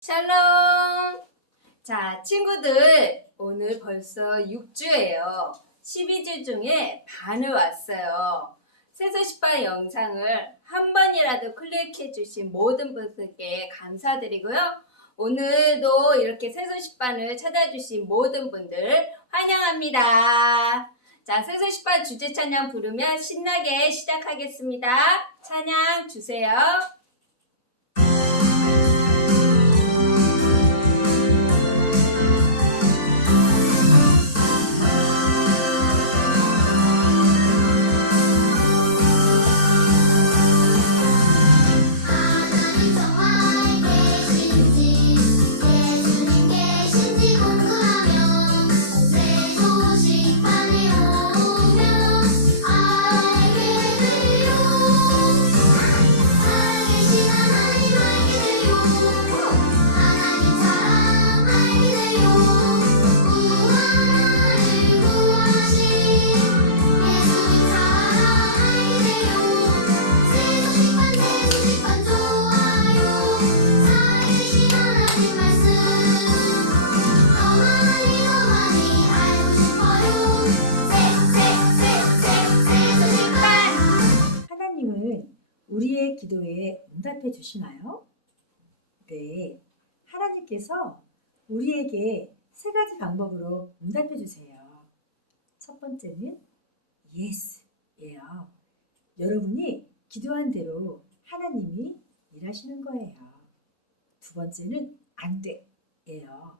샬롬! 자, 친구들, 오늘 벌써 6주예요. 12주 중에 반을 왔어요. 세서십반 영상을 한 번이라도 클릭해 주신 모든 분들께 감사드리고요. 오늘도 이렇게 세서십반을 찾아주신 모든 분들 환영합니다. 자, 세서십반 주제 찬양 부르면 신나게 시작하겠습니다. 찬양 주세요. 우리의 기도에 응답해 주시나요? 네, 하나님께서 우리에게 세 가지 방법으로 응답해 주세요. 첫 번째는 Yes예요. 여러분이 기도한 대로 하나님이 일하시는 거예요. 두 번째는 안 돼예요.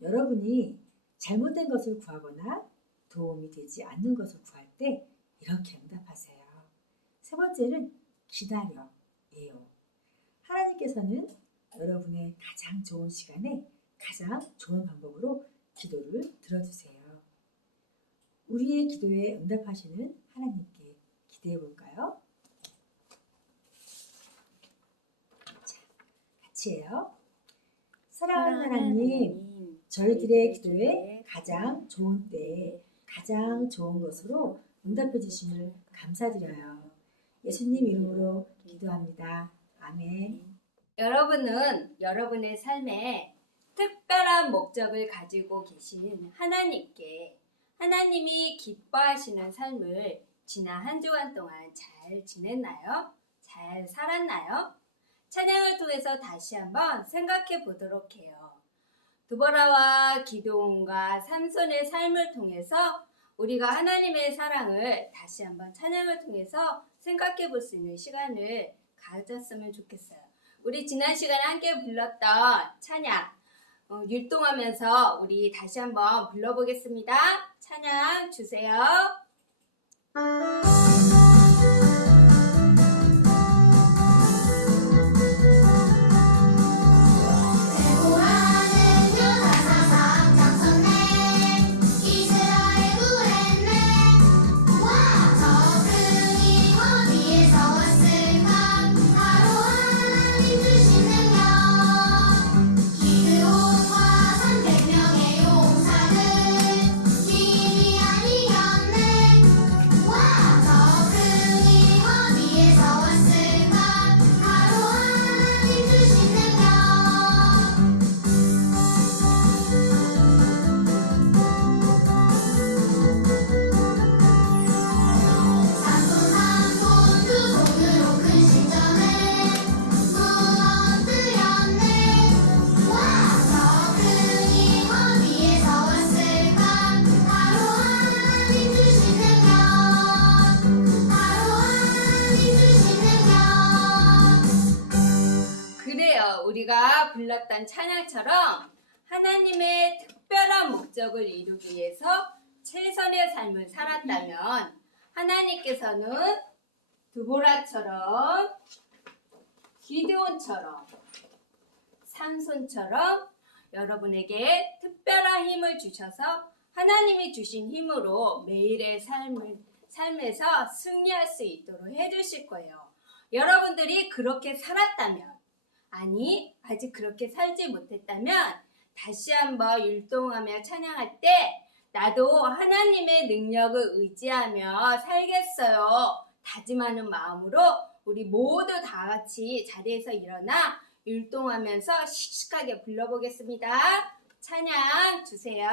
여러분이 잘못된 것을 구하거나 도움이 되지 않는 것을 구할 때 이렇게 응답하세요. 세 번째는 기다려예요. 하나님께서는 여러분의 가장 좋은 시간에 가장 좋은 방법으로 기도를 들어주세요. 우리의 기도에 응답하시는 하나님께 기대해 볼까요? 자, 같이 해요. 사랑하는 하나님, 저희들의 기도에 가장 좋은 때에 가장 좋은 것으로 응답해 주심을 감사드려요. 예수님 이름으로 기도합니다. 아멘. 여러분은 여러분의 삶에 특별한 목적을 가지고 계신 하나님께 하나님이 기뻐하시는 삶을 지난 한 주간 동안 잘 지냈나요? 잘 살았나요? 찬양을 통해서 다시 한번 생각해 보도록 해요. 드보라와 기드온과 삼손의 삶을 통해서 우리가 하나님의 사랑을 다시 한번 찬양을 통해서 생각해 볼 수 있는 시간을 가졌으면 좋겠어요. 우리 지난 시간에 함께 불렀던 찬양 율동하면서 우리 다시 한번 불러보겠습니다. 찬양 주세요. 우리가 불렀던 찬양처럼 하나님의 특별한 목적을 이루기 위해서 최선의 삶을 살았다면 하나님께서는 드보라처럼 기드온처럼 삼손처럼 여러분에게 특별한 힘을 주셔서 하나님이 주신 힘으로 매일의 삶에서 승리할 수 있도록 해주실 거예요. 여러분들이 그렇게 살았다면 아니 아직 그렇게 살지 못했다면 다시 한번 율동하며 찬양할 때 나도 하나님의 능력을 의지하며 살겠어요 다짐하는 마음으로 우리 모두 다 같이 자리에서 일어나 율동하면서 씩씩하게 불러보겠습니다. 찬양 주세요.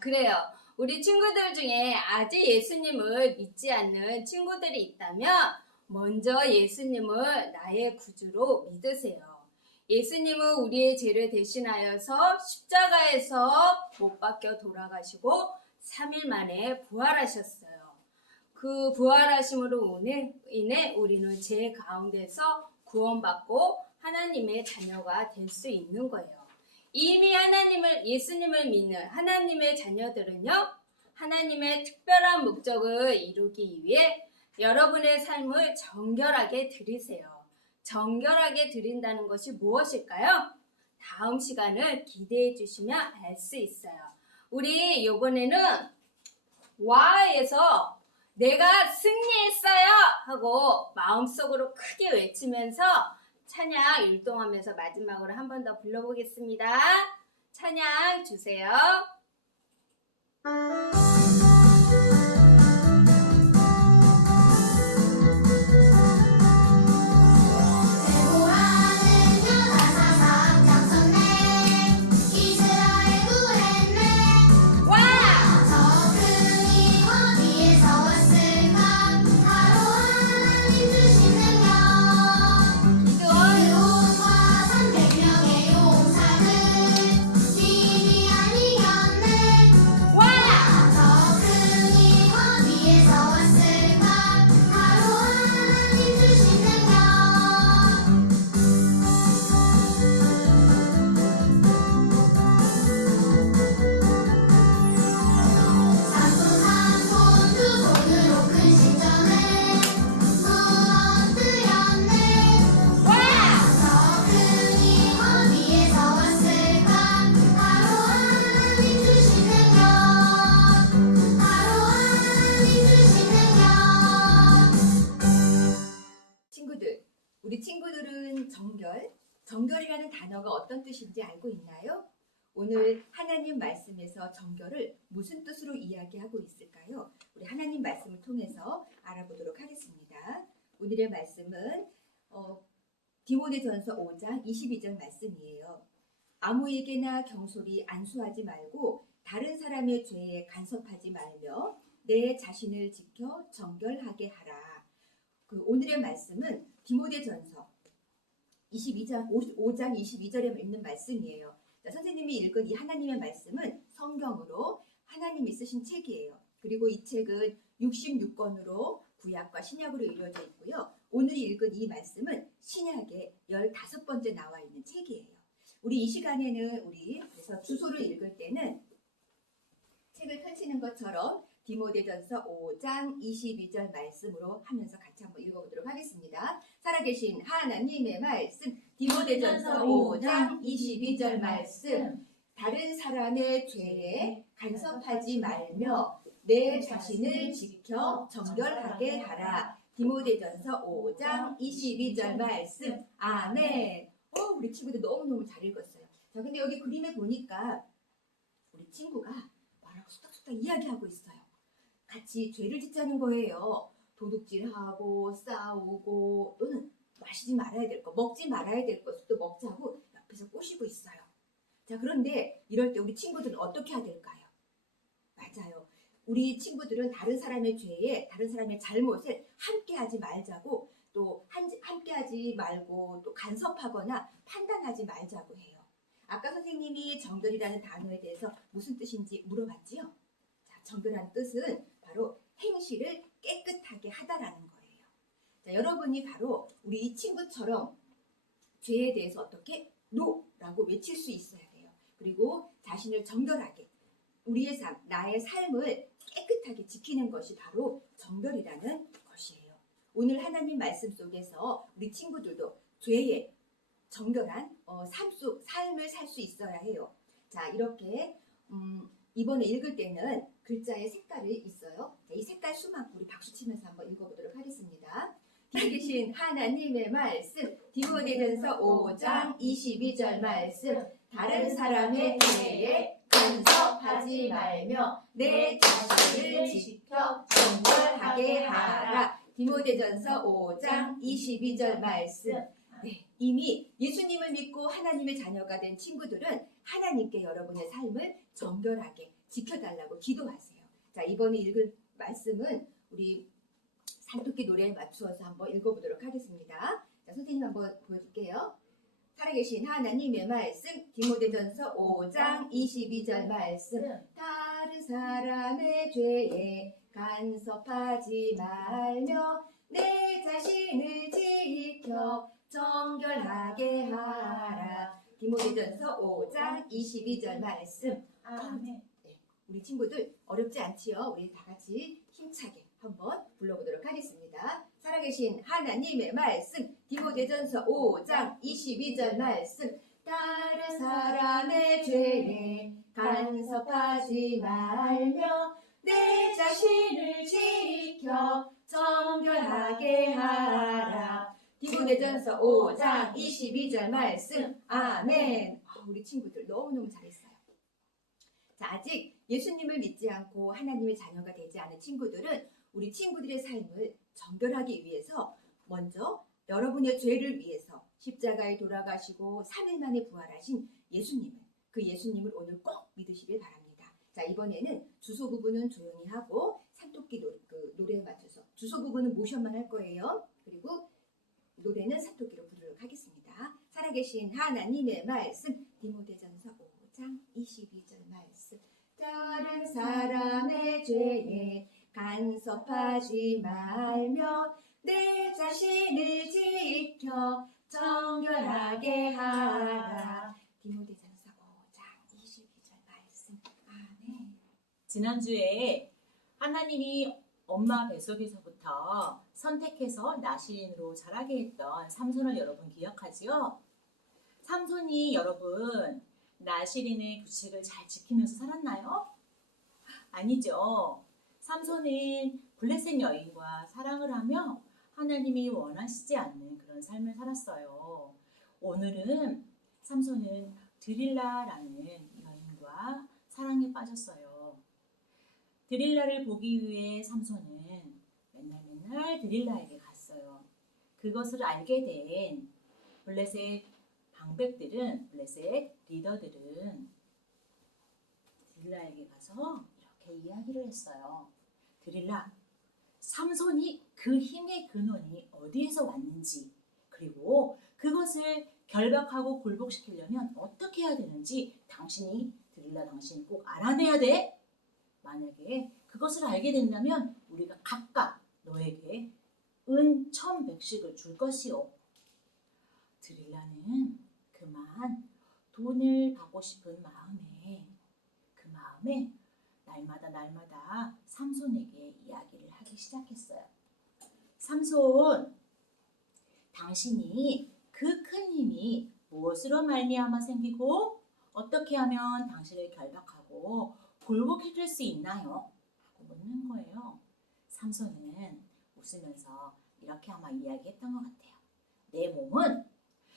그래요. 우리 친구들 중에 아직 예수님을 믿지 않는 친구들이 있다면 먼저 예수님을 나의 구주로 믿으세요. 예수님은 우리의 죄를 대신하여서 십자가에서 못 박혀 돌아가시고 3일 만에 부활하셨어요. 그 부활하심으로 인해 우리는 죄 가운데서 구원받고 하나님의 자녀가 될 수 있는 거예요. 이미 예수님을 믿는 하나님의 자녀들은요, 하나님의 특별한 목적을 이루기 위해 여러분의 삶을 정결하게 드리세요. 정결하게 드린다는 것이 무엇일까요? 다음 시간을 기대해 주시면 알 수 있어요. 우리 이번에는 와에서 내가 승리했어요 하고 마음속으로 크게 외치면서 찬양 율동하면서 마지막으로 한 번 더 불러보겠습니다. 찬양 주세요. 우리 친구들은 정결이라는 단어가 어떤 뜻인지 알고 있나요? 오늘 하나님 말씀에서 정결을 무슨 뜻으로 이야기하고 있을까요? 우리 하나님 말씀을 통해서 알아보도록 하겠습니다. 오늘의 말씀은 디모데전서 5장 22절 말씀이에요. 아무에게나 경솔히 안수하지 말고 다른 사람의 죄에 간섭하지 말며 내 자신을 지켜 정결하게 하라. 오늘의 말씀은 디모데전서 5장 22절에 있는 말씀이에요. 자, 선생님이 읽은 이 하나님의 말씀은 성경으로 하나님이 쓰신 책이에요. 그리고 이 책은 66권으로 구약과 신약으로 이루어져 있고요. 오늘 읽은 이 말씀은 신약에 15번째 나와 있는 책이에요. 우리 이 시간에는 그래서 주소를 읽을 때는 책을 펼치는 것처럼 디모데전서 5장 22절 말씀으로 하면서 같이 한번 읽어보도록 하겠습니다. 살아계신 하나님의 말씀, 디모데전서 5장 22절 말씀. 다른 사람의 죄에 간섭하지 말며 내 자신을 지켜 정결하게 하라. 디모데전서 5장 22절 말씀. 아멘. 우리 친구들 너무너무 잘 읽었어요. 자, 근데 여기 그림에 보니까 우리 친구가 말하고 수닥수닥 이야기하고 있어요. 같이 죄를 짓자는 거예요. 도둑질하고 싸우고 또는 마시지 말아야 될 것, 먹지 말아야 될 것도 먹자고 옆에서 꼬시고 있어요. 자, 그런데 이럴 때 우리 친구들은 어떻게 해야 될까요? 맞아요. 우리 친구들은 다른 사람의 죄에 다른 사람의 잘못을 함께하지 말자고 또 함께하지 말고 또 간섭하거나 판단하지 말자고 해요. 아까 선생님이 정결이라는 단어에 대해서 무슨 뜻인지 물어봤지요? 자, 정결한 뜻은 바로 행실을 깨끗하게 하다라는 거예요. 자, 여러분이 바로 우리 이 친구처럼 죄에 대해서 어떻게 노라고 외칠 수 있어야 돼요. 그리고 자신을 정결하게 우리의 삶, 나의 삶을 깨끗하게 지키는 것이 바로 정결이라는 것이에요. 오늘 하나님 말씀 속에서 우리 친구들도 죄에 정결한 삶을 살 수 있어야 해요. 자, 이렇게 이번에 읽을 때는 글자의 색깔이 있어요. 자, 이 색깔 수만 우리 박수 치면서 한번 읽어보도록 하겠습니다. 계신 하나님의 말씀, 디모데전서 5장 22절 말씀. 다른 사람의 죄에 간섭하지 말며 내 자신을 지켜 정결하게 하라. 디모데전서 5장 22절 말씀. 네, 이미 예수님을 믿고 하나님의 자녀가 된 친구들은 하나님께 여러분의 삶을 정결하게 지켜달라고 기도하세요. 자, 이번에 읽을 말씀은 우리 산토끼 노래에 맞추어서 한번 읽어보도록 하겠습니다. 자, 선생님 한번 보여줄게요. 살아계신 하나님의 말씀, 디모데전서 5장 22절 말씀. 다른 사람의 죄에 간섭하지 말며 내 자신을 지켜 정결하게 하라. 디모데전서 5장 22절 말씀. 아멘. 네, 우리 친구들 어렵지 않지요? 우리 다 같이 힘차게 한번 불러보도록 하겠습니다. 살아계신 하나님의 말씀, 디모데전서 5장 22절 말씀. 다른 사람의 죄에 간섭하지 말며 내 자신을 지켜 정결하게 하라. 디모데전서 5장 22절 말씀. 아멘. 우리 친구들 너무너무 잘했어요. 자, 아직 예수님을 믿지 않고 하나님의 자녀가 되지 않은 친구들은 우리 친구들의 삶을 정결하기 위해서 먼저 여러분의 죄를 위해서 십자가에 돌아가시고 3일 만에 부활하신 그 예수님을 오늘 꼭 믿으시길 바랍니다. 자, 이번에는 주소 부분은 조용히 하고 산토끼 노래에 맞춰서 주소 부분은 모션만 할 거예요. 그리고 노래는 산토끼로 부르도록 하겠습니다. 살아계신 하나님의 말씀, 디모데전서 5장 22절 말씀. 다른 사람의 죄에 간섭하지 말며 내 자신을 지켜 정결하게 하라. 디모데전서 5장 22절 말씀. 아멘. 지난주에 하나님이 엄마 뱃속에서부터 선택해서 나시린으로 자라게 했던 삼손을 여러분 기억하지요? 삼손이 여러분 나시린의 규칙을 잘 지키면서 살았나요? 아니죠. 삼손은 블레셋 여인과 사랑을 하며 하나님이 원하시지 않는 그런 삶을 살았어요. 오늘은 삼손은 드릴라라는 여인과 사랑에 빠졌어요. 드릴라를 보기 위해 삼손은 맨날 드릴라에게 갔어요. 그것을 알게 된 블레셋 방백들은, 블레셋 리더들은 드릴라에게 가서 이렇게 이야기를 했어요. 드릴라, 삼손이 그 힘의 근원이 어디에서 왔는지, 그리고 그것을 결박하고 굴복시키려면 어떻게 해야 되는지 당신이 꼭 알아내야 돼. 만약에 그것을 알게 된다면 우리가 각각 너에게 은 1,100씩을 줄 것이요. 드릴라는 그만 돈을 받고 싶은 그 마음에 날마다 삼손에게 이야기를 하기 시작했어요. 삼손, 당신이 그 큰 힘이 무엇으로 말미암아 생기고 어떻게 하면 당신을 결박하고 굴복시킬 수 있나요? 하고 묻는 거예요. 삼손은 웃으면서 이렇게 아마 이야기했던 것 같아요. 내 몸은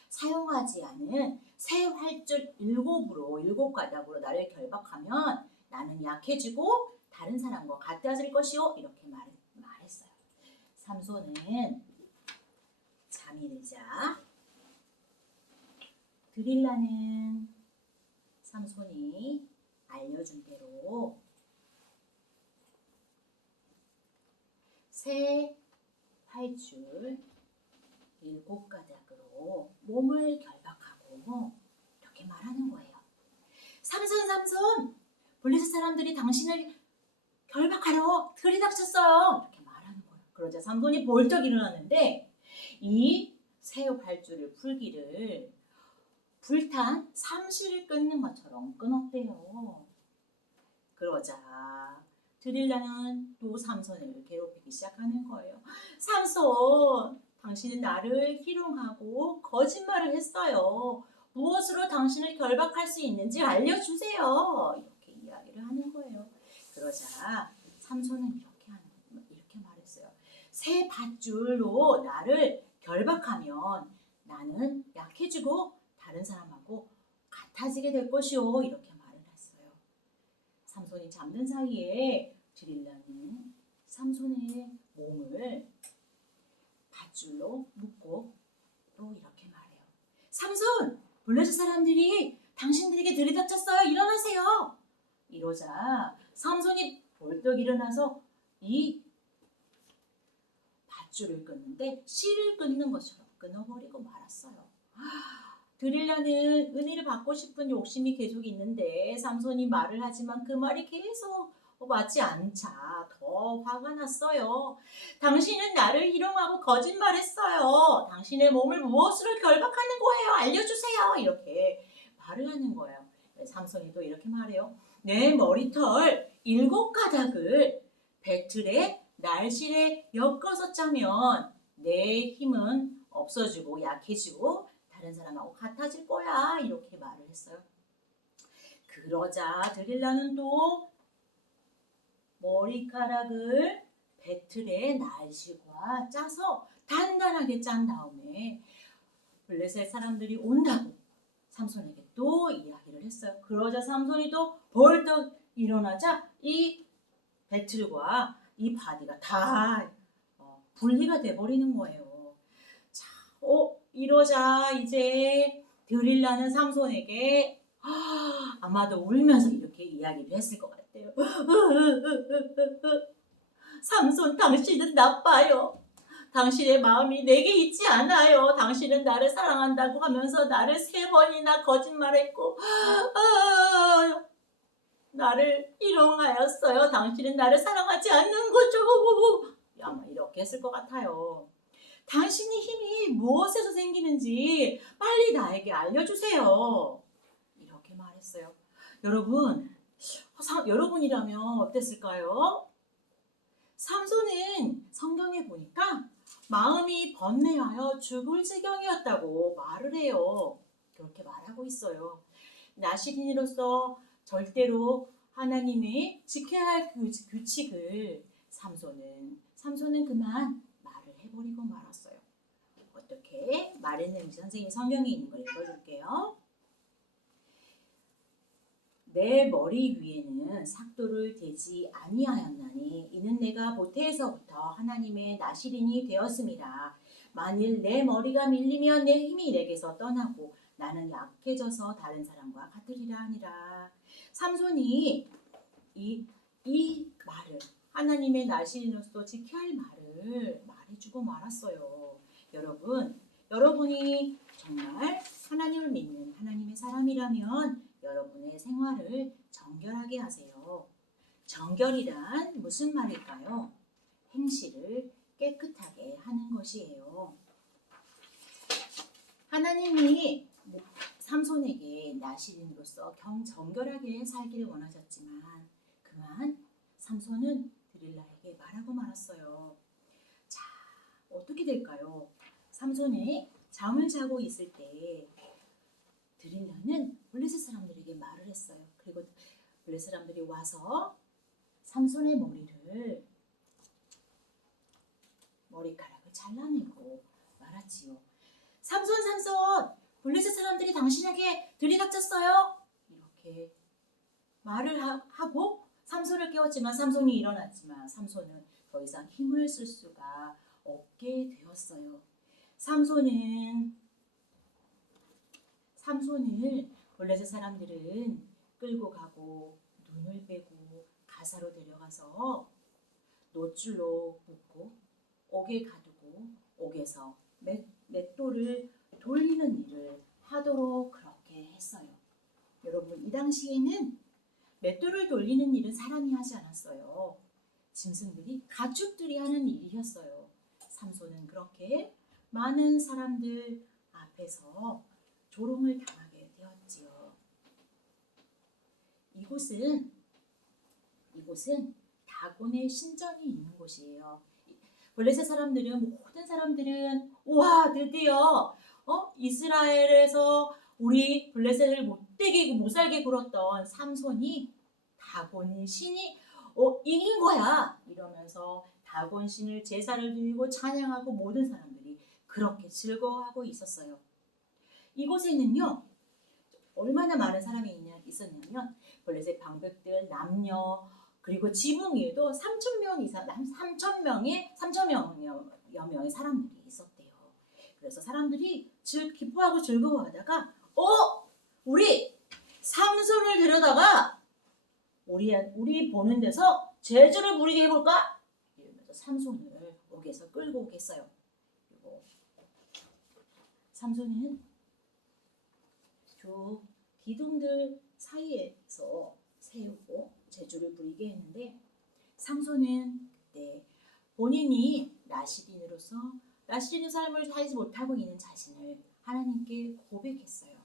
사용하지 않은 새 활줄 7가닥으로 나를 결박하면 나는 약해지고 다른 사람과 같아질 것이요. 이렇게 말했어요. 삼손은 잠이 들자 드릴라는 삼손이 알려준 대로 새 활줄 7가닥으로 몸을 결박하고 이렇게 말하는 거예요. 삼손, 삼손, 블레셋 사람들이 당신을 결박하러 들이닥쳤어요. 이렇게 말하는 거예요. 그러자 삼손이 벌떡 일어났는데 이 새 활줄을 풀기를 불탄 삼시를 끊는 것처럼 끊었대요. 그러자 드릴라는 또 삼손을 괴롭히기 시작하는 거예요. 삼손, 당신은 나를 희롱하고 거짓말을 했어요. 무엇으로 당신을 결박할 수 있는지 알려주세요. 이렇게 이야기를 하는 거예요. 그러자 삼손은 이렇게 말했어요. 새 밧줄로 나를 결박하면 나는 약해지고 다른 사람하고 같아지게 될 것이오. 이렇게 말을 했어요. 삼손이 잠든 사이에 드릴라는 삼손의 몸을 밧줄로 묶고 또 이렇게 말해요. 삼손, 블레셋 사람들이 당신들에게 들이닥쳤어요. 일어나세요. 이러자 삼손이 벌떡 일어나서 이 밧줄을 끊는데 실을 끊는 것처럼 끊어버리고 말았어요. 드릴라는 은혜를 받고 싶은 욕심이 계속 있는데 삼손이 말을 하지만 그 말이 계속 맞지 않자 더 화가 났어요. 당신은 나를 희롱하고 거짓말했어요. 당신의 몸을 무엇으로 결박하는 거예요? 알려주세요. 이렇게 말을 하는 거예요. 삼손이 또 이렇게 말해요. 내 머리털 7가닥을 배틀에 날실에 엮어서 짜면 내 힘은 없어지고 약해지고 다른 사람하고 같아질 거야. 이렇게 말을 했어요. 그러자 드릴라는 또 머리카락을 배틀에 날실과 짜서 단단하게 짠 다음에 블레셋 사람들이 온다고 삼손에게 또 이야기를 했어요. 그러자 삼손이 또 벌떡 일어나자 이 배틀과 이 바디가 다 분리가 돼버리는 거예요. 자, 이러자 이제 드릴라는 삼손에게 아마도 울면서 이렇게 이야기를 했을 것 같아요. 삼손, 당신은 나빠요. 당신의 마음이 내게 있지 않아요. 당신은 나를 사랑한다고 하면서 나를 3번이나 거짓말했고 나를 희롱하였어요. 당신은 나를 사랑하지 않는 거죠. 아마 이렇게 했을 것 같아요. 당신의 힘이 무엇에서 생기는지 빨리 나에게 알려주세요. 이렇게 말했어요. 여러분이라면 어땠을까요? 삼손은 성경에 보니까 마음이 번뇌하여 죽을 지경이었다고 말을 해요. 그렇게 말하고 있어요. 나시린으로서 절대로 하나님이 지켜야 할 규칙을 삼손은 그만 말을 해버리고 말았어요. 어떻게 말했는지 선생님이 성경에 있는 걸 읽어줄게요. 내 머리 위에는 삭도를 대지 아니하였나니 이는 내가 모태에서부터 하나님의 나시린이 되었음이라. 만일 내 머리가 밀리면 내 힘이 내게서 떠나고 나는 약해져서 다른 사람과 같으리라 하니라. 삼손이 이 말을 하나님의 나시린으로서 지켜야 할 말을 말해주고 말았어요. 여러분이 정말 하나님을 믿는 하나님의 사람이라면 여러분의 생활을 정결하게 하세요. 정결이란 무슨 말일까요? 행실을 깨끗하게 하는 것이에요. 하나님이 삼손에게 나시린으로서 정결하게 살기를 원하셨지만 그만 삼손은 드릴라에게 말하고 말았어요. 자, 어떻게 될까요? 삼손이 잠을 자고 있을 때 드릴라는 블레셋 사람들에게 말을 했어요. 그리고 블레셋 사람들이 와서 삼손의 머리카락을 잘라내고 말았지요. 삼손, 블레셋 사람들이 당신에게 들이닥쳤어요. 이렇게 말을 하고 삼손을 깨웠지만 삼손이 일어났지만 삼손은 더 이상 힘을 쓸 수가 없게 되었어요. 삼손을 블레셋 사람들은 끌고 가고 눈을 빼고 가사로 데려가서 노줄로 묶고 옥에 가두고 옥에서 맷돌을 돌리는 일을 하도록 그렇게 했어요. 여러분, 이 당시에는 맷돌을 돌리는 일은 사람이 하지 않았어요. 짐승들이, 가축들이 하는 일이었어요. 삼손은 그렇게 많은 사람들 앞에서 조롱을 당하게 되었지요. 이곳은 다곤의 신전이 있는 곳이에요. 블레셋 사람들은, 모든 사람들은 와, 드디어 이스라엘에서 우리 블레셋을 못되게 못 살게 굴었던 삼손이 다곤 신이 이긴 거야 이러면서 다곤 신을 제사를 드리고 찬양하고 모든 사람들이 그렇게 즐거워하고 있었어요. 이곳에는요, 얼마나 많은 사람이 있었냐면 블레셋 방백들, 남녀, 그리고 지붕 위에도 3,000명 이상, 3,000여여 명의 사람들이 있었대요. 그래서 사람들이 기뻐하고 즐거워하다가 우리 삼손을 데려다가 우리 보는 데서 제주를 부리게 해볼까? 이러면서 삼손을 옥에서 끌고 오겠어요. 그리고 삼손은 저 기둥들 사이에서 세우고 제주를 부리게 했는데, 삼손은 그때 본인이 나시린의 삶을 살지 못하고 있는 자신을 하나님께 고백했어요.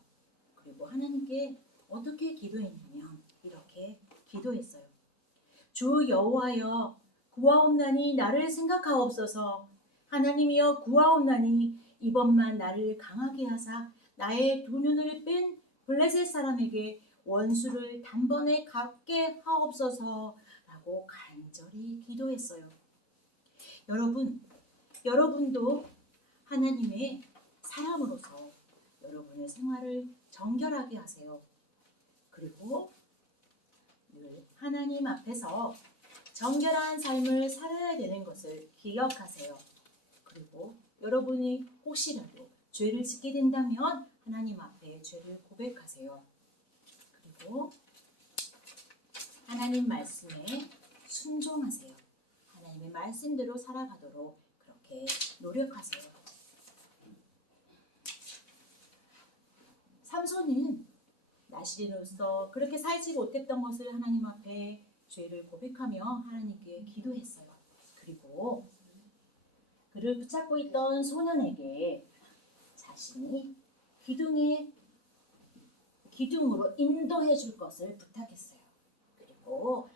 그리고 하나님께 어떻게 기도했냐면 이렇게 기도했어요. 주 여호와여, 구하옵나니 나를 생각하옵소서. 하나님이여, 구하옵나니 이번만 나를 강하게 하사 나의 두 눈을 뺀 블레셋 사람에게 원수를 단번에 갚게 하옵소서라고 간절히 기도했어요. 여러분도 하나님의 사람으로서 여러분의 생활을 정결하게 하세요. 그리고 늘 하나님 앞에서 정결한 삶을 살아야 되는 것을 기억하세요. 그리고 여러분이 혹시라도 죄를 짓게 된다면 하나님 앞에 죄를 고백하세요. 그리고 하나님 말씀에 순종하세요. 하나님의 말씀대로 살아가도록 그렇게 노력하세요. 삼손은 나시린으로서 그렇게 살지 못했던 것을 하나님 앞에 죄를 고백하며 하나님께 기도했어요. 그리고 그를 붙잡고 있던 소년에게 자신이 기둥으로 인도해 줄 것을 부탁했어요. 그리고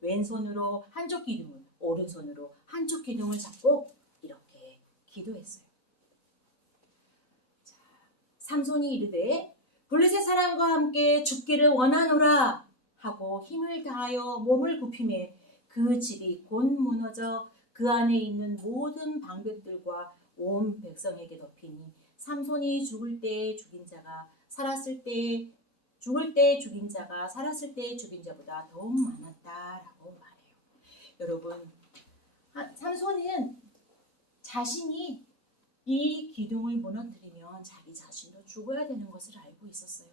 왼손으로 한쪽 기둥을, 오른손으로 한쪽 기둥을 잡고 이렇게 기도했어요. 자, 삼손이 이르되 블레셋 사람과 함께 죽기를 원하노라 하고 힘을 다하여 몸을 굽히매 그 집이 곧 무너져 그 안에 있는 모든 방백들과 온 백성에게 덮이니 삼손이 죽을 때 죽인 자가 살았을 때 죽인 자보다 더욱 많았다라고 말해요. 여러분, 삼손은 자신이 이 기둥을 무너뜨리면 자기 자신도 죽어야 되는 것을 알고 있었어요.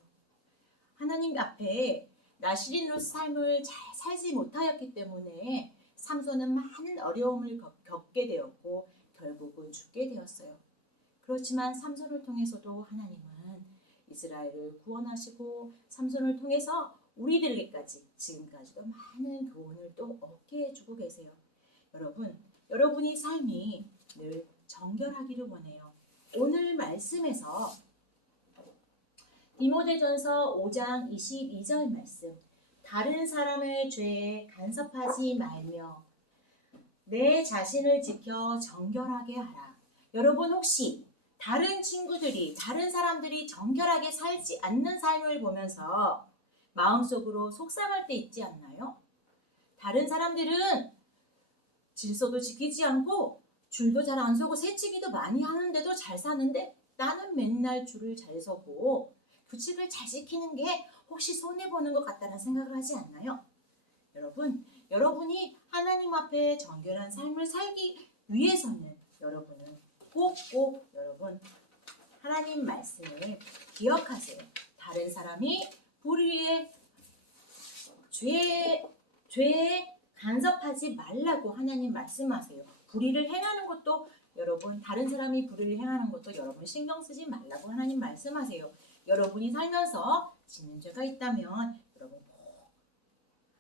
하나님 앞에 나시린으로 삶을 잘 살지 못하였기 때문에 삼손은 많은 어려움을 겪게 되었고 결국은 죽게 되었어요. 그렇지만 삼손을 통해서도 하나님은 이스라엘을 구원하시고 삼손을 통해서 우리들에게까지 지금까지도 많은 교훈을 또 얻게 해주고 계세요. 여러분의 삶이 늘 정결하기를 원해요. 오늘 말씀에서 디모데전서 5장 22절 말씀, 다른 사람의 죄에 간섭하지 말며 내 자신을 지켜 정결하게 하라. 여러분, 혹시 다른 사람들이 정결하게 살지 않는 삶을 보면서 마음속으로 속상할 때 있지 않나요? 다른 사람들은 질서도 지키지 않고 줄도 잘 안 서고 새치기도 많이 하는데도 잘 사는데 나는 맨날 줄을 잘 서고 규칙을 잘 지키는 게 혹시 손해보는 것 같다는 생각을 하지 않나요? 여러분이 하나님 앞에 정결한 삶을 살기 위해서는 여러분은 꼭 여러분 하나님 말씀을 기억하세요. 다른 사람이 불의에 죄에 간섭하지 말라고 하나님 말씀하세요. 불의를 행하는 것도 여러분, 다른 사람이 불의를 행하는 것도 여러분 신경 쓰지 말라고 하나님 말씀하세요. 여러분이 살면서 짓는 죄가 있다면 여러분 꼭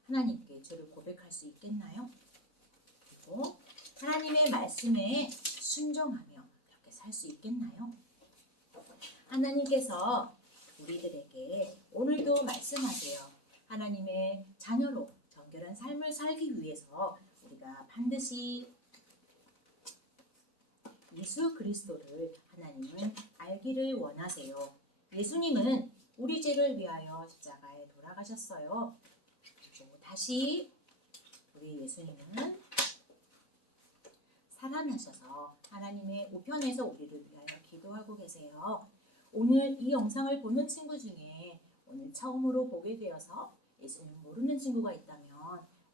하나님께 죄를 고백할 수 있겠나요? 그리고 하나님의 말씀에 순종하며 그렇게 살 수 있겠나요? 하나님께서 우리들에게 오늘도 말씀하세요. 하나님의 자녀로 정결한 삶을 살기 위해서 우리가 반드시 예수 그리스도를 하나님은 알기를 원하세요. 예수님은 우리 죄를 위하여 십자가에 돌아가셨어요. 그리고 다시 우리 예수님은 살아나셔서 하나님의 우편에서 우리를 위하여 기도하고 계세요. 오늘 이 영상을 보는 친구 중에 오늘 처음으로 보게 되어서 예수님 모르는 친구가 있다면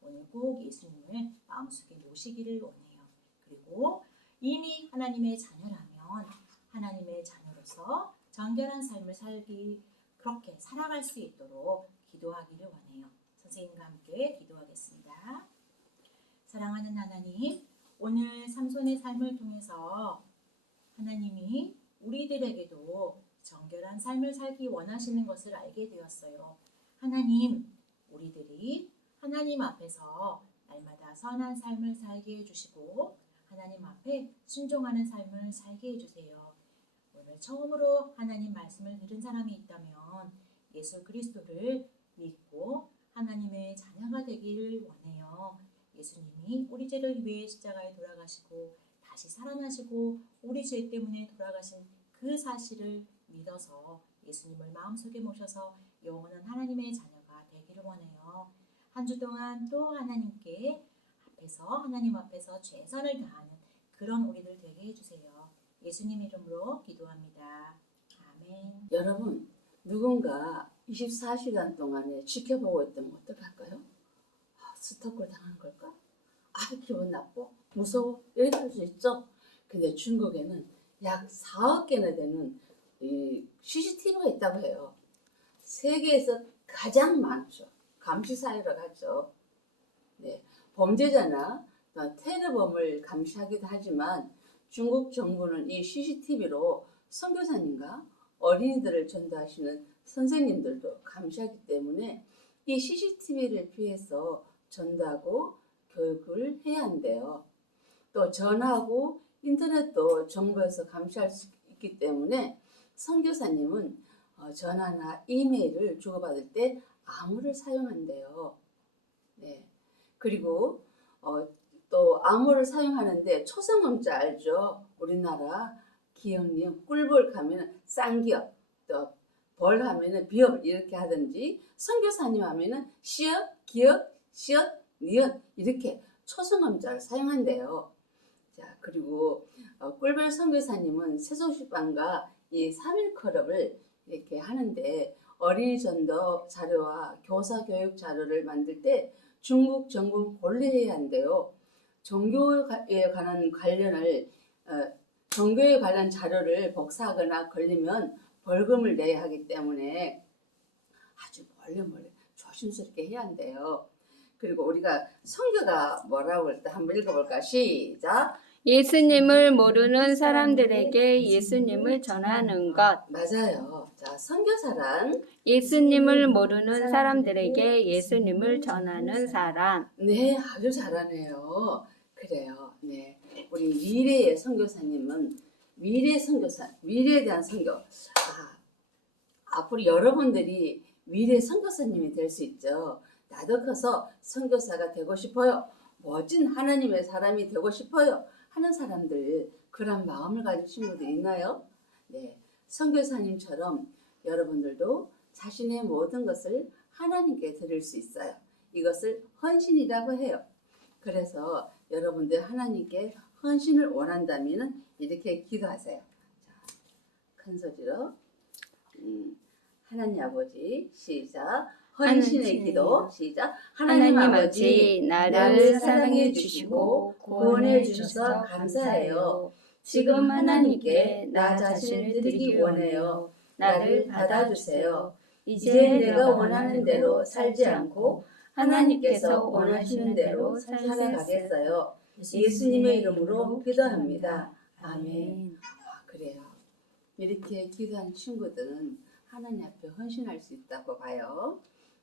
오늘 꼭 예수님을 마음속에 모시기를 원해요. 그리고 이미 하나님의 자녀라면 하나님의 자녀로서 정결한 삶을 살기 그렇게 살아갈 수 있도록 기도하기를 원해요. 선생님과 함께 기도하겠습니다. 사랑하는 하나님, 오늘 삼손의 삶을 통해서 하나님이 우리들에게도 정결한 삶을 살기 원하시는 것을 알게 되었어요. 하나님, 우리들이 하나님 앞에서 날마다 선한 삶을 살게 해주시고 하나님 앞에 순종하는 삶을 살게 해주세요. 오늘 처음으로 하나님 말씀을 들은 사람이 있다면 예수 그리스도를 믿고 하나님의 자녀가 되기를 원해요. 예수님이 우리 죄를 위해 십자가에 돌아가시고 다시 살아나시고 우리 죄 때문에 돌아가신 그 사실을 믿어서 예수님을 마음속에 모셔서 영원한 하나님의 자녀가 되기를 원해요. 한 주 동안 또 하나님께 하나님 앞에서 최선을 다하는 그런 우리들 되게 해주세요. 예수님 이름으로 기도합니다. 아멘. 여러분, 누군가 24시간 동안에 지켜보고 있다면 어떡할까요? 스토커 당한 걸까? 기분 나빠? 무서워? 이렇게 할 수 있죠? 근데 중국에는 약 4억 개나 되는 CCTV가 있다고 해요. 세계에서 가장 많죠. 감시 사회라고 하죠. 네, 범죄자나 테러범을 감시하기도 하지만 중국 정부는 이 CCTV로 선교사님과 어린이들을 전도하시는 선생님들도 감시하기 때문에 이 CCTV를 피해서 전도하고 교육을 해야 한대요. 또 전화하고 인터넷도 정부에서 감시할 수 있기 때문에 선교사님은 전화나 이메일을 주고받을 때 암호를 사용한대요. 네. 그리고 또 암호를 사용하는데 초성음자 알죠? 우리나라 기억님 꿀벌 가면은 쌍기역, 또 벌 하면은 비역 이렇게 하든지 선교사님 하면은 시역, 기역, 시역, 니역 이렇게 초성음자를 사용한대요. 자, 그리고 꿀벌 선교사님은 세속식반과 이 3일 클럽을 이렇게 하는데 어린이 전도 자료와 교사 교육 자료를 만들 때 중국 정부 권리해야 한대요. 종교에 관한 자료를 복사하거나 걸리면 벌금을 내야 하기 때문에 아주 멀리 조심스럽게 해야 한대요. 그리고 우리가 성경가 뭐라고 할 때 한번 읽어볼까? 시작. 예수님을 모르는 사람들에게 예수님을 전하는 것. 맞아요. 자, 선교사란 예수님을 모르는 사람들에게 예수님을 전하는 사람. 네, 아주 잘하네요. 그래요. 네, 우리 미래의 선교사님은 미래에 대한 선교. 앞으로 여러분들이 미래 선교사님이 될 수 있죠. 나도 커서 선교사가 되고 싶어요. 멋진 하나님의 사람이 되고 싶어요. 하는 사람들 그런 마음을 가진 친구들 있나요? 네, 선교사님처럼 여러분들도 자신의 모든 것을 하나님께 드릴 수 있어요. 이것을 헌신이라고 해요. 그래서 여러분들 하나님께 헌신을 원한다면 이렇게 기도하세요. 자, 큰 소리로 하나님 아버지 시작. 헌신의 기도 시작. 하나님 아버지, 나를 사랑해 주시고 구원해 주셔서 감사해요. 지금 하나님께 나 자신을 드리기 원해요. 나를 받아주세요. 이제 내가 원하는 대로 살지 않고 하나님께서 원하시는 대로 살아가겠어요. 예수님의 이름으로 기도합니다. 아멘. 그래요. 이렇게 기도한 친구들은 하나님 앞에 헌신할 수 있다고 봐요.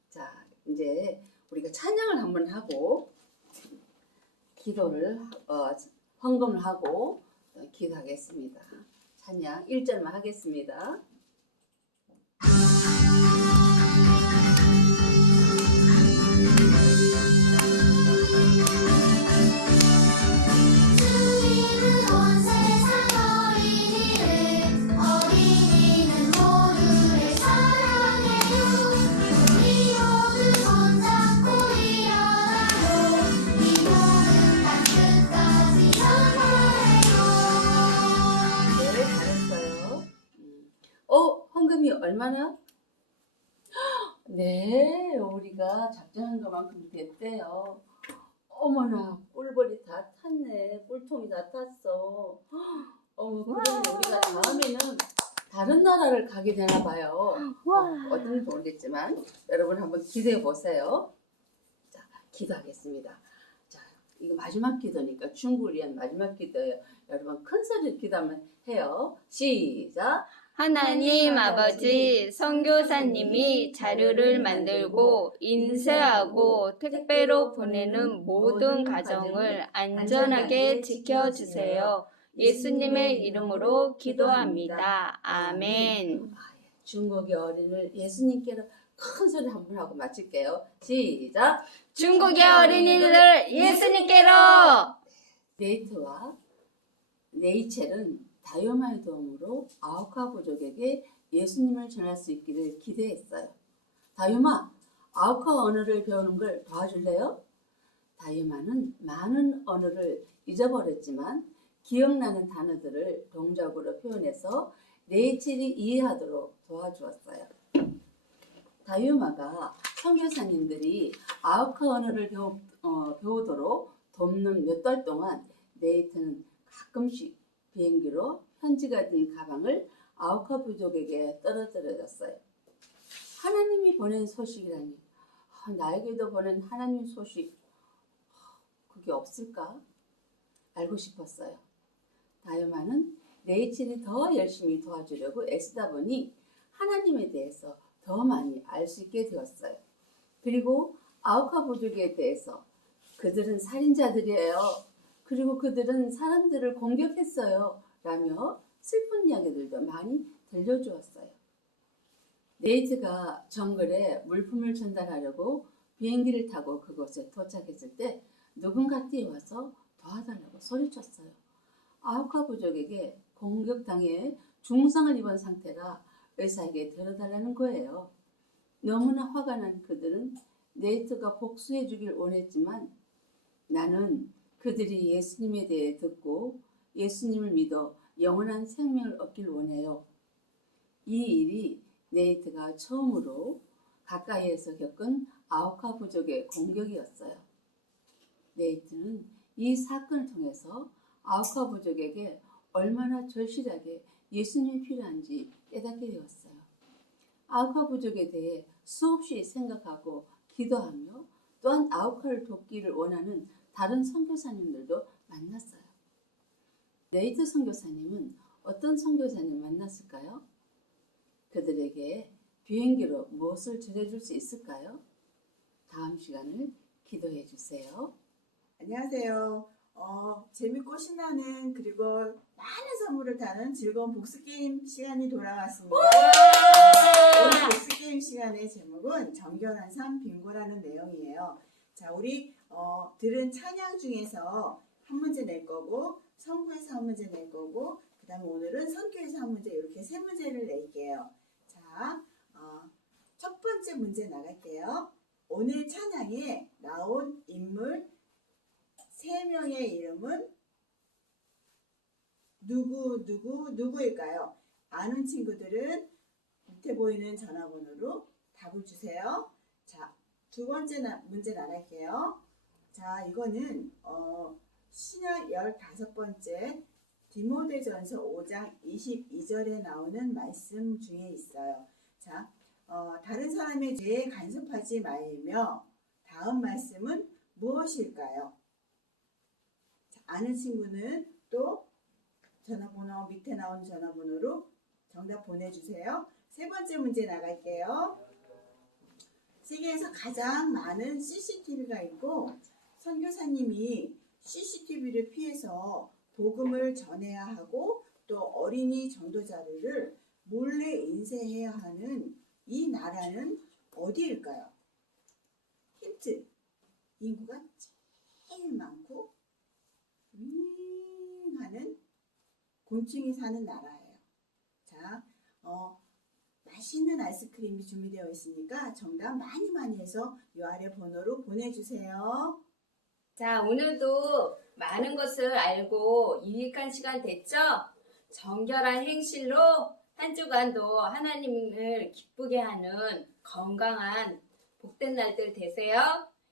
자, 이제 우리가 찬양을 한번 하고 기도를 헌금을 하고 기도하겠습니다. 찬양 1절만 하겠습니다. 주님은 온 세상 어린이는 모두를 사랑해요. 우리 모두 손잡고 일어나요. 기도는 땅 끝까지 전하래요. 네, 잘했어요. 헌금이 얼마나? 네, 우리가 작정한 것만큼 됐대요. 어머나, 꿀벌이 다 탔네. 꿀통이 다 탔어. 그러면 우리가 다음에는 다른 나라를 가게 되나 봐요. 어떤지 모르겠지만 여러분 한번 기대해 보세요. 자, 기도하겠습니다. 자, 이거 마지막 기도니까 중국을 위한 마지막 기도예요. 여러분 큰 소리로 기도하면 해요. 시작. 하나님 아버지, 선교사님이 자료를 만들고 인쇄하고 택배로 보내는 모든 가정을 안전하게 지켜주세요. 예수님의 이름으로 기도합니다. 아멘. 중국의 어린이를 예수님께로 큰 소리 한번 하고 마칠게요. 시작. 중국의 어린이들 예수님께로! 네이트와 네이첼은 다요마의 도움으로 아우카 부족에게 예수님을 전할 수 있기를 기대했어요. 다요마, 아우카 언어를 배우는 걸 도와줄래요? 다요마는 많은 언어를 잊어버렸지만 기억나는 단어들을 동작으로 표현해서 네이첼이 이해하도록 도와주었어요. 다요마가 선교사님들이 아우카 언어를 배우도록 돕는 몇 달 동안 네이트는 가끔씩 비행기로 편지가 든 가방을 아우카 부족에게 떨어뜨려줬어요. 하나님이 보낸 소식이라니, 나에게도 보낸 하나님 소식, 그게 없을까? 알고 싶었어요. 다요마는 네이첼이 더 열심히 도와주려고 애쓰다 보니 하나님에 대해서 더 많이 알 수 있게 되었어요. 그리고 아우카 부족에 대해서 그들은 살인자들이에요. 그리고 그들은 사람들을 공격했어요. 라며 슬픈 이야기들도 많이 들려주었어요. 네이트가 정글에 물품을 전달하려고 비행기를 타고 그곳에 도착했을 때 누군가 뛰어와서 도와달라고 소리쳤어요. 아우카 부족에게 공격당해 중상을 입은 상태라 의사에게 데려달라는 거예요. 너무나 화가 난 그들은 네이트가 복수해 주길 원했지만 나는 그들이 예수님에 대해 듣고 예수님을 믿어 영원한 생명을 얻길 원해요. 이 일이 네이트가 처음으로 가까이에서 겪은 아우카 부족의 공격이었어요. 네이트는 이 사건을 통해서 아우카 부족에게 얼마나 절실하게 예수님이 필요한지 깨닫게 되었어요. 아우카 부족에 대해 수없이 생각하고 기도하며 또한 아우카를 돕기를 원하는 다른 선교사님들도 만났어요. 네이트 선교사님은 어떤 선교사님 만났을까요? 그들에게 비행기로 무엇을 전해줄 수 있을까요? 다음 시간을 기도해 주세요. 안녕하세요. 재밌고 신나는 그리고 많은 선물을 타는 즐거운 복수게임 시간이 돌아왔습니다. 오늘 복수게임 시간의 제목은 정결한 삶 빙고라는 내용이에요. 자, 우리 들은 찬양 중에서 한 문제 낼 거고 성구에서 한 문제 낼 거고 그 다음에 오늘은 선교에서 한 문제 이렇게 세 문제를 낼게요. 자, 첫 번째 문제 나갈게요. 오늘 찬양에 나온 인물 3명의 이름은 누구일까요? 아는 친구들은 밑에 보이는 전화번호로 답을 주세요. 자, 두 번째 문제 나갈게요. 자, 이거는 신약 15번째 디모데전서 5장 22절에 나오는 말씀 중에 있어요. 자, 다른 사람의 죄에 간섭하지 말며 다음 말씀은 무엇일까요? 자, 아는 친구는 또 전화번호 밑에 나온 전화번호로 정답 보내주세요. 세 번째 문제 나갈게요. 세계에서 가장 많은 CCTV가 있고 선교사님이 CCTV를 피해서 복음을 전해야 하고 또 어린이 전도자들을 몰래 인쇄해야 하는 이 나라는 어디일까요? 힌트. 인구가 제일 많고 윙하는 곤충이 사는 나라예요. 자, 맛있는 아이스크림이 준비되어 있으니까 정답 많이 해서 이 아래 번호로 보내주세요. 자, 오늘도 많은 것을 알고 유익한 시간 됐죠? 정결한 행실로 한 주간도 하나님을 기쁘게 하는 건강한 복된 날들 되세요.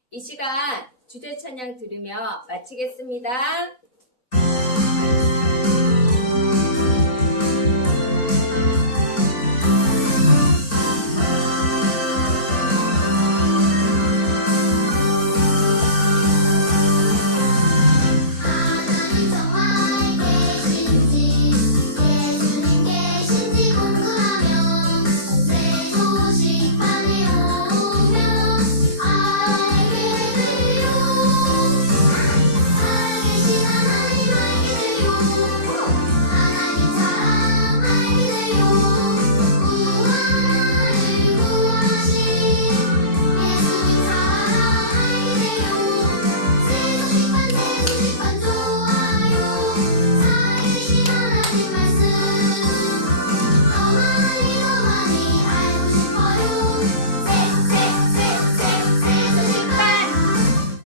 이 시간 주제 찬양 들으며 마치겠습니다.